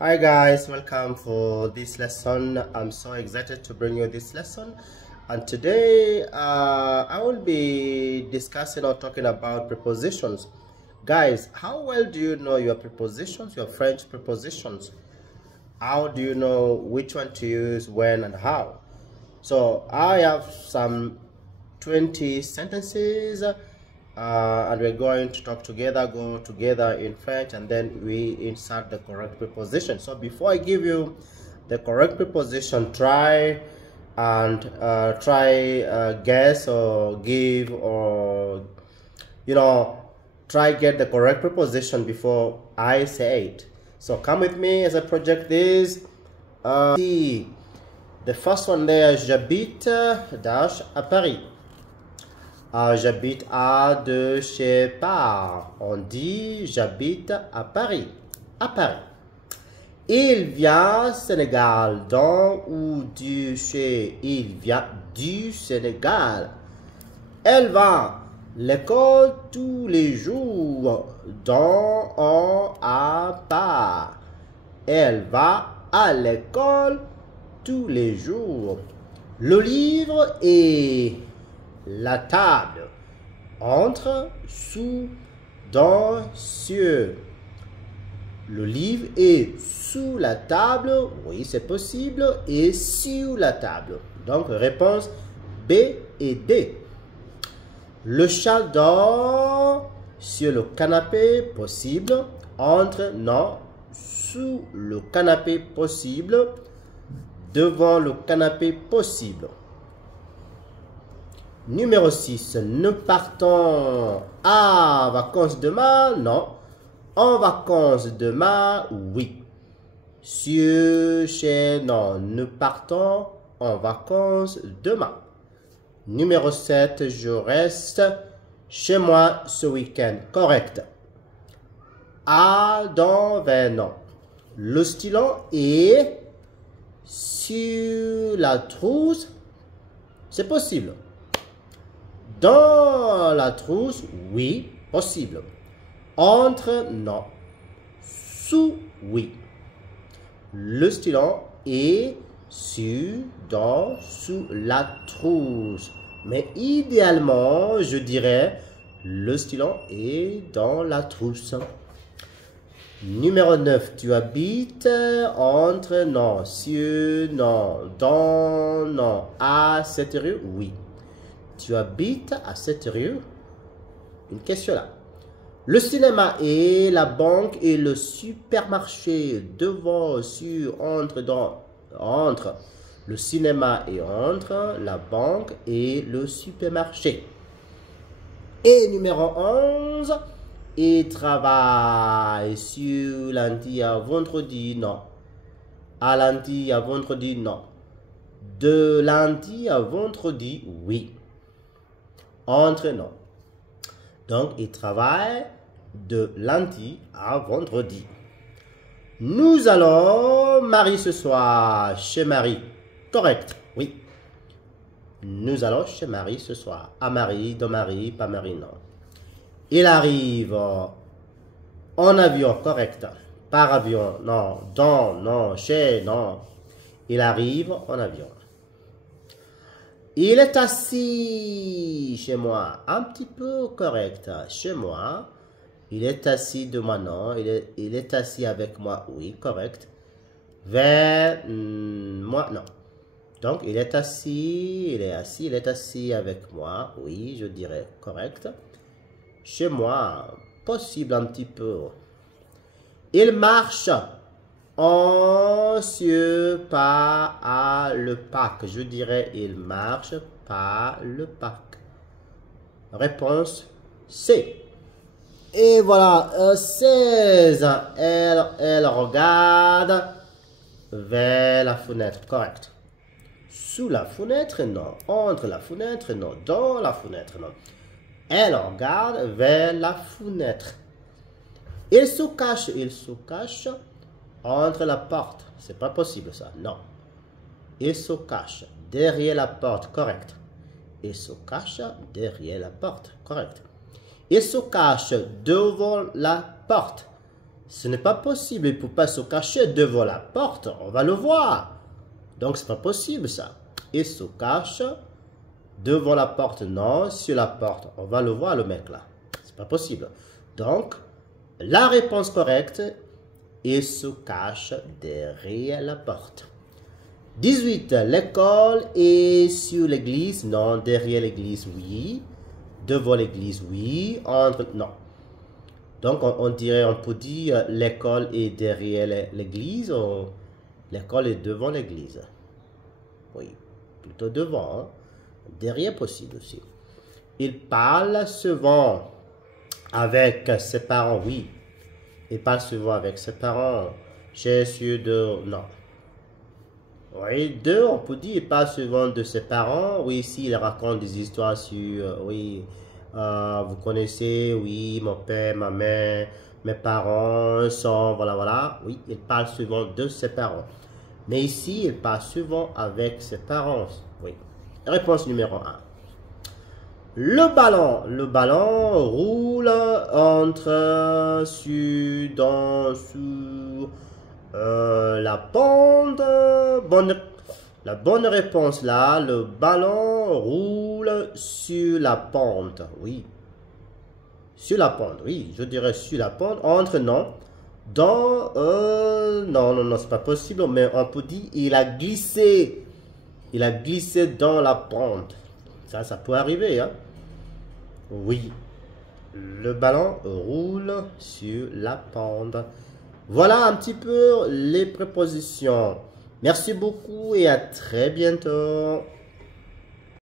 Hi guys, welcome for this lesson. I'm so excited to bring you this lesson, and today I will be discussing or talking about prepositions. Guys, how well do you know your prepositions, your French prepositions? How do you know which one to use, when and how? So I have some 20 sentences and we're going to talk together, go together in French, and then we insert the correct preposition. So before I give you the correct preposition, try and guess or give, or try get the correct preposition before I say it. So come with me as I project this. The first one there, j'habite dash à Paris. J'habite à de chez par. On dit j'habite à Paris. À Paris. Il vient Sénégal. Dans ou du chez. Il vient du Sénégal. Elle va l'école tous les jours. Dans en à part. Elle va à l'école tous les jours. Le livre est la table. Entre, sous, dans, sur. Le livre est sous la table. Oui, c'est possible. Et sur la table. Donc, réponse B et D. Le chat dort sur le canapé. Possible. Entre, non. Sous le canapé. Possible. Devant le canapé. Possible. Numéro 6. Nous partons à vacances demain. Non. En vacances demain. Oui. Sur, chez, non. Nous partons en vacances demain. Numéro 7. Je reste chez moi ce week-end. Correct. À, dans, vers, non. Le stylo est sur la trousse. C'est possible. Dans la trousse, oui, possible. Entre, non. Sous, oui. Le stylo est sur, dans, sous la trousse. Mais idéalement, je dirais, le stylo est dans la trousse. Numéro 9. Tu habites entre, non. Sur, non. Dans, non. À cette rue, oui. Tu habites à cette rue? Une question là. Le cinéma et la banque et le supermarché. Devant, sur, entre, dans. Entre. Le cinéma et entre. La banque et le supermarché. Et numéro 11. Il travaille sur lundi à vendredi. Non. À lundi à vendredi. Non. De lundi à vendredi. Oui. Entre, non. Donc, il travaille de lundi à vendredi. Nous allons, Marie, ce soir, chez Marie. Correct, oui. Nous allons chez Marie ce soir. À Marie, de Marie, pas Marie, non. Il arrive en avion, correct. Par avion, non. Dans, non. Chez, non. Il arrive en avion. Il est assis chez moi. Un petit peu correct. Chez moi. Il est assis de moi, non. Il est assis avec moi. Oui, correct. Vers moi, non. Donc, il est assis. Il est assis. Il est assis avec moi. Oui, je dirais correct. Chez moi. Possible un petit peu. Il marche par le parc. Je dirais, il marche par le parc. Réponse C. Et voilà, 16. Elle regarde vers la fenêtre. Correct. Sous la fenêtre, non. Entre la fenêtre, non. Dans la fenêtre, non. Elle regarde vers la fenêtre. Il se cache entre la porte. C'est pas possible ça, non. Il se cache derrière la porte, correct. Il se cache derrière la porte, correct. Il se cache devant la porte. Ce n'est pas possible. Il ne peut pas se cacher devant la porte. On va le voir. Donc, c'est pas possible ça. Il se cache devant la porte. Non, sur la porte. On va le voir, le mec là. C'est pas possible. Donc, la réponse correcte, il se cache derrière la porte. 18. L'école est sur l'église. Non, derrière l'église, oui. Devant l'église, oui. Entre, non. Donc, on peut dire l'école est derrière l'église ou l'école est devant l'église. Oui, plutôt devant. Hein? Derrière possible aussi. Il parle souvent avec ses parents, oui. Il parle souvent avec ses parents. J'ai su de... Non. Oui, deux, on peut dire, il parle souvent de ses parents. Oui, ici, il raconte des histoires sur... oui, vous connaissez, oui, mon père, ma mère, mes parents sont... Voilà, voilà. Oui, il parle souvent de ses parents. Mais ici, il parle souvent avec ses parents. Oui. Réponse numéro 1. Le ballon roule entre sur la pente. La bonne réponse là, le ballon roule sur la pente. Oui. Sur la pente, oui, je dirais sur la pente. Entre, non. Dans, non, c'est pas possible, mais on peut dire, il a glissé. Il a glissé dans la pente. Ça peut arriver, hein. Oui. Le ballon roule sur la pente. Voilà un petit peu les prépositions. Merci beaucoup et à très bientôt.